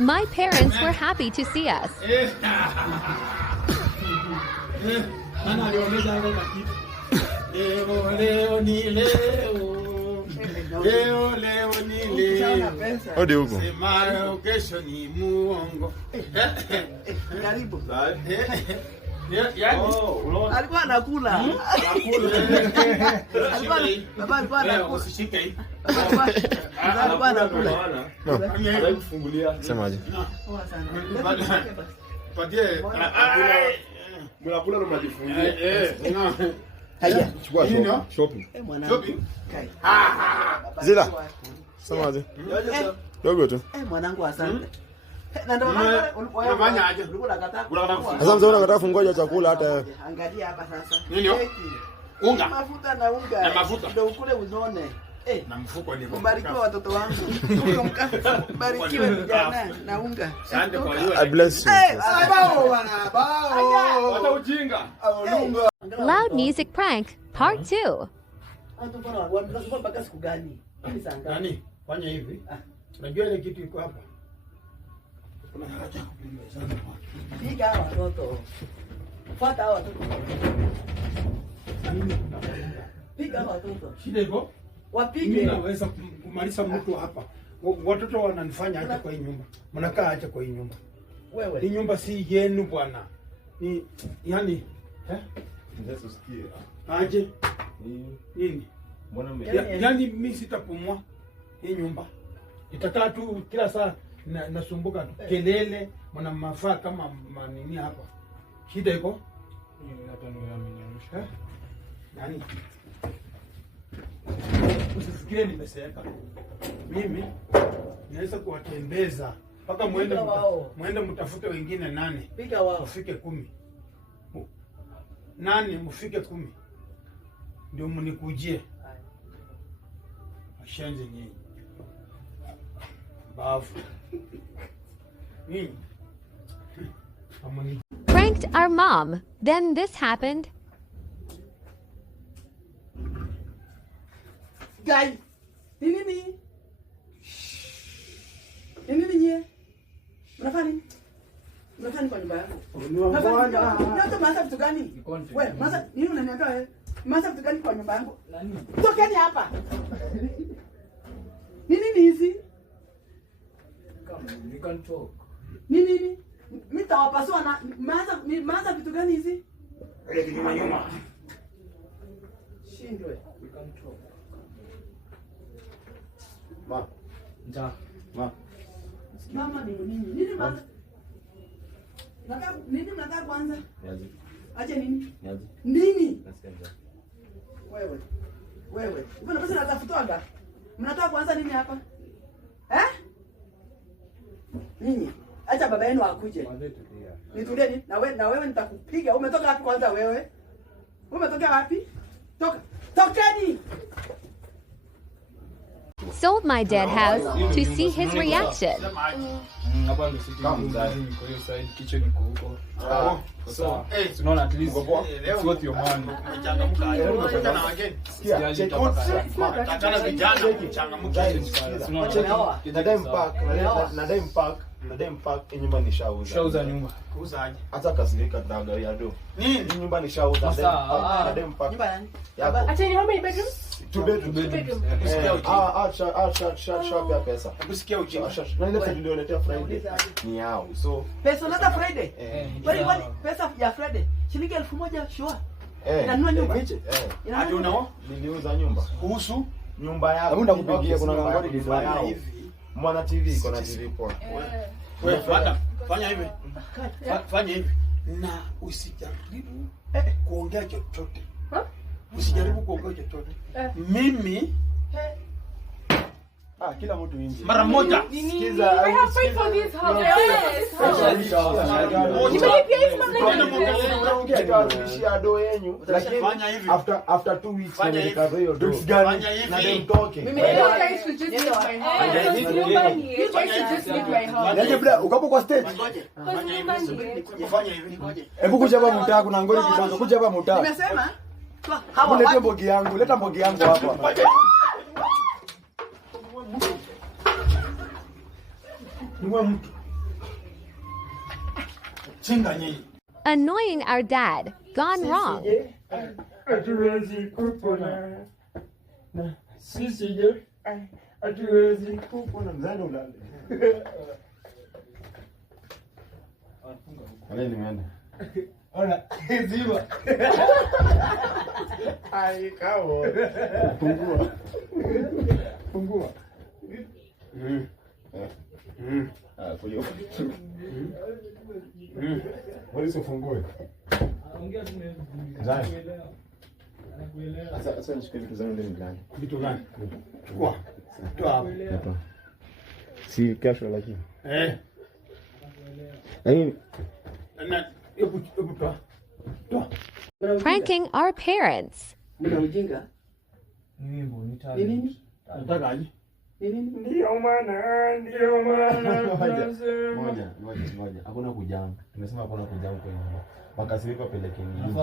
My parents were happy to see us. Odi huko. Kesho ni muongo. Karibu. Alikuwa anakula. Baba alikuwa anakula. Usishike hii. Alikuwa anakula. No. Kufungulia. Semaje? Patie. Mnakula ndo mnajifungia. Haya. Chukua shopping. Shopping. Zila. Semaje? Dogo tu. Mwanangu asante. Na ndio unafanya aje? Ulikuwa unakataa. Sasa mzee unakataa fungoja chakula hata. Angalia hapa sasa. Nini? Unga. Mafuta na unga. Na mafuta. Ndio ukule unone. Na mfuko ni mbarikiwe watoto wangu. Mbarikiwe vijana na unga. Asante kwa hiyo. I bless you. Bao bwana, bao. Hata ujinga. Loud music prank part 2. Hata bwana, wanasubiri mpaka siku gani? Nani? Fanya hivi. Unajua ile kitu iko hapa. Kuna haja kupiga sana. Piga hawa watoto. Fuata hawa watoto. Piga hawa watoto. Shida iko? Wapige. Mimi naweza kumaliza mtu hapa. Watoto wananifanya hata kwa hii nyumba. Mnakaa acha kwa hii nyumba. Wewe. Hii nyumba si yenu bwana. Ni yani Ndio usikie. aje nini? Mbona Yani mimi sitapumua hii nyumba. Itakaa tu kila saa nasumbuka tu. Kelele, mwana mafaa kama manini hapa. Shida iko? Hata nimeaminiana. Nani? Usifikirie nimeseeka. Mimi naweza kuwatembeza mpaka muende mtafute wengine 8. Piga wao. Mfike 10. 8 mfike 10. Ndio mnikujie. Ashanze nyinyi. Bafu. Mimi. Amani. Pranked our mom. Then this happened. Guys, nini? Nini nye? Mnafanya nini? Mnafanya kwa nyumba yako? Unataka masa vitu gani? Wewe, masa nini unaniambia wewe? Masa vitu gani kwa nyumba yangu? Nani? Tokeni hapa. Nini hizi? We can talk. Nini? Mimi tawapasua na masa vitu gani hizi? Ile kinyuma nyuma. Shindwe. We can talk. Ma. Nja. Ma. Mama ni nini? Nini masa? Nini mnataka kwanza? Niaje. Acha nini? Niaje. Nini? Nasikia. Wewe. Mbona basi natafutwaga? Mnataka kuanza nini hapa? Nini? Acha baba yenu akuje. Nitulie nini? Na wewe nitakupiga. Umetoka wapi kwanza wewe? Umetoka wapi? Tokeni. Sold my dead house to see his reaction. Hapa ni sisi kwa hiyo side kitchen iko huko. So, tunaona at least it's worth your money. Changamka aje na wageni. Tatana vijana changamka. Nadai mpack nyumba nishauza. Shauza nyumba. Kuuza aje? Hata kasirika tutaangalia do. Nini? Nyumba nishauza. Nadai mpack. Nyumba nani? Acha ni how many bedrooms? 2 bedrooms. Shop pesa. Kusikia ujinga. Na ile pesa ndio Friday ni yao. So Pesa unataka Friday? Wewe pesa ya Friday shilingi 1000 sure. Inanunua nyumba. Hadi unao? Niliuza nyumba. Kuhusu Nyumba yako. Hebu ndakupigia kuna ngangori nyumba hivi. Mwana TV iko na TV poa. wewe fanya hivi. Fanya hivi. Na usijaribu kuongea chochote. Usijaribu kuongea chochote. Mimi kila mtu nje. mara moja. Sikiza. I have paid for this house. Unaongea do yenyu lakini after 2 weeks nikaza hiyo do. Fanya hivi. Na dem talking. You guys should just leave my house. You guys should just leave my house. Yaje bla ukapo kwa stage. Fanya hivi. Hebu kuja hapa mtaa kuna ngori kidogo. Kuja hapa mtaa. Nimesema Hapo leta mbogi yangu, leta mbogi yangu hapa. Niwe mtu. Annoying our dad. Gone wrong. Hatuwezi kupona. Sisi je? Hatuwezi kupona. Mzani ulale. Wale nimeenda. Ona, ziba. Ai kawo. Fungua. Kuyo. Wale usifungue. Zani. Sasa nishike vitu zangu ndani ndani. Vitu gani? Chukua. Toa hapo. Si kesho lakini. Na hebu toa. Toa. Pranking our parents. Mna ujinga? Nini? Nataka aje? Ndio maana. Moja. Hakuna kujanga. Tumesema hakuna kujanga kwenye nyumba. Makasiriko pelekeni.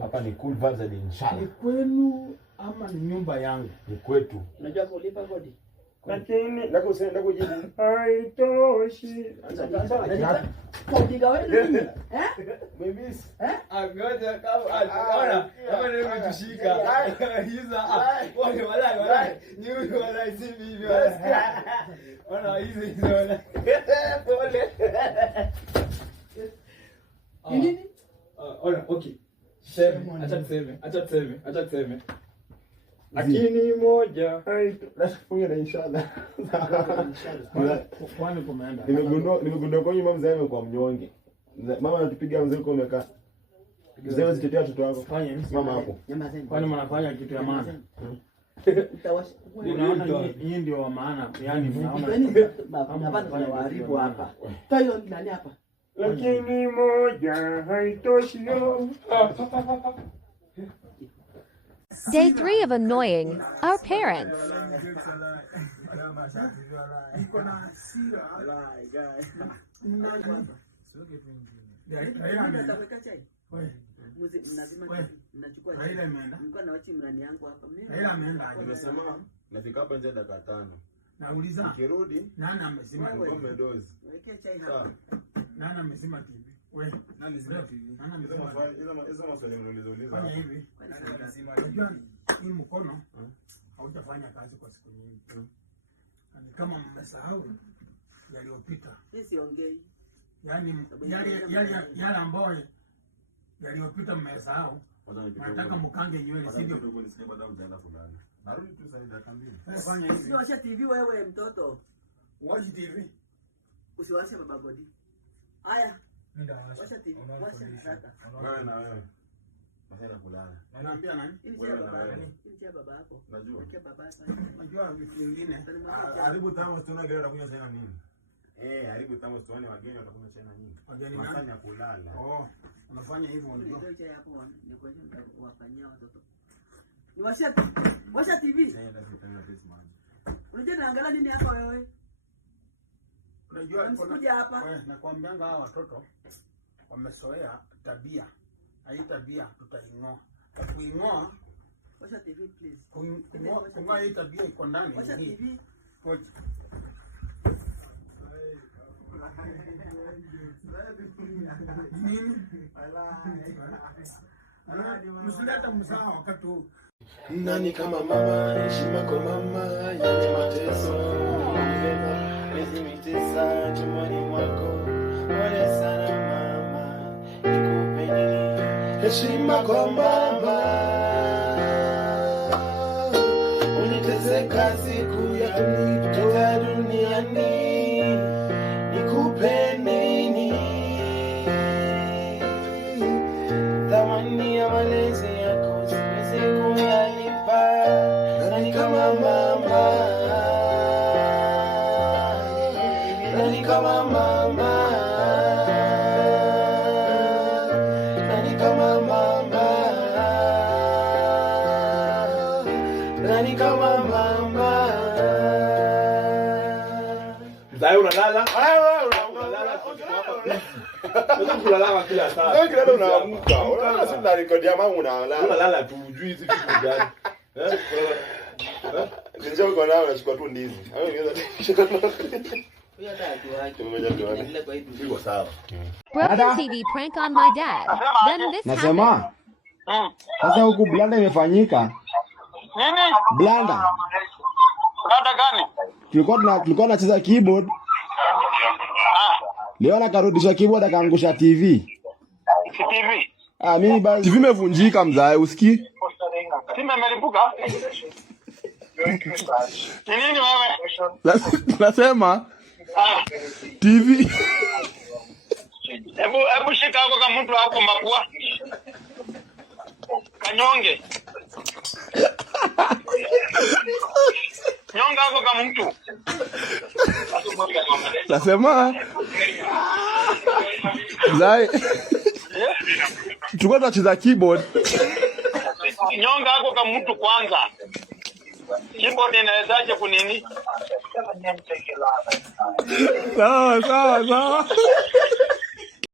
Hapa ni cool vibes hadi inshallah. Ni kwenu ama ni nyumba yangu? Ni kwetu. Unajua kulipa kodi? Lakini nakusenda kujibu. Haitoshi. Kodi gawe nini? Babies. Agoja kama anaona kama ndio kutushika. Hizo wale wala. Ni huyu wala si bibi wala. Ona hizo wala. Pole. Nini? Ona okay. Acha tuseme. Lakini moja haitoshi na inshallah. Kwani kumeenda? Nimegundua kwa nyuma mzee amekuwa mnyonge. Mama anatupiga mzee uko umekaa. Mzee anazitetea watoto wako. Fanya hivi. Mama hapo. Kwani mnafanya kitu ya maana? Unaona hii ndio wa maana. Yaani mnaona hapa tunawaharibu hapa. Tayo nani hapa? Lakini moja haitoshi. Day 3 of annoying our parents. Nimesema nafika hapa nje dakika 5. Nauliza. Nikirudi nani amesema ngome dozi. Wekea chai hapa. Nani amesema TV? Wewe. Nani amesema TV? Nani amesema? Hizo maswali mnauliza. Fanya hivi. Unajua hii mkono haujafanya kazi kwa siku nyingi. Ni kama mmesahau yaliyopita. Sisi ongei. Yaani yale ambayo yaliyopita mmesahau. Nataka mkange nywele sivyo? Ndio nisikie baada hujaenda kulala. Narudi tu sasa dakika 2. Fanya hivi. Usiwashe TV wewe mtoto. Watch TV. Usiwashe baba Godi. Haya. Washa TV. Washa haraka. Wewe na wewe. Masana kulala. Naambia nani? Wewe na wewe. Ingia baba yako. Najua. Ingia baba yako. Unajua vitu vingine. Haribu tamu tunaona gari anakunywa tena nini? Haribu tamu tuone wageni watakunywa tena nini? Wageni wanafanya kulala. Unafanya hivyo ndio. Ndio cha hapo ni kwa nini wafanyia watoto. Ni washa TV. Unajua naangalia nini hapa wewe? Unajua kuja hapa. Nakwambianga hawa watoto wamezoea tabia. Hii tabia tutaing'oa. Kuing'oa washa TV please. Kung'oa hii tabia iko ndani. Washa TV. Ngoja. Msileta mzaa wakati huu. Nani kama mama, heshima kwa mama, yale mateso miezi mitesa tumboni mwako, pole sana mama, nikupe nini? Heshima kwa mama, uniteseka siku ya kunitoa duniani, nikupe nini? Thamani ya malezi yako siwezi kuyalipa. Nani kama mama, nani kama mama, nani kama mama, nani kama mama. Mzee unalala? Unalala kulala kila saa. Wewe kila unaamka. Unaona sisi tunarekodia mama unalala. Unalala tu hujui hizi vitu gani. Ndio uko nao unachukua tu ndizi. Iko sawa. Broken TV prank on my dad. Then this happened. Nasema sasa huku blanda imefanyika. Nini? Blanda. Blanda gani? Tulikuwa tunacheza keyboard. Leo nakarudisha keyboard akaangusha TV. TV. Mimi basi TV imevunjika mzae, usikii? TV imelipuka? Nini wewe? Nasema TV. Hebu shika hapo kama mtu hapo mapua. Kanyonge. Nyonga hapo kama mtu. Nasema mzae. Tulikuwa tunacheza keyboard. Nyonga hapo kama mtu kwanza. Keyboard inawezaje kunini? Sawa.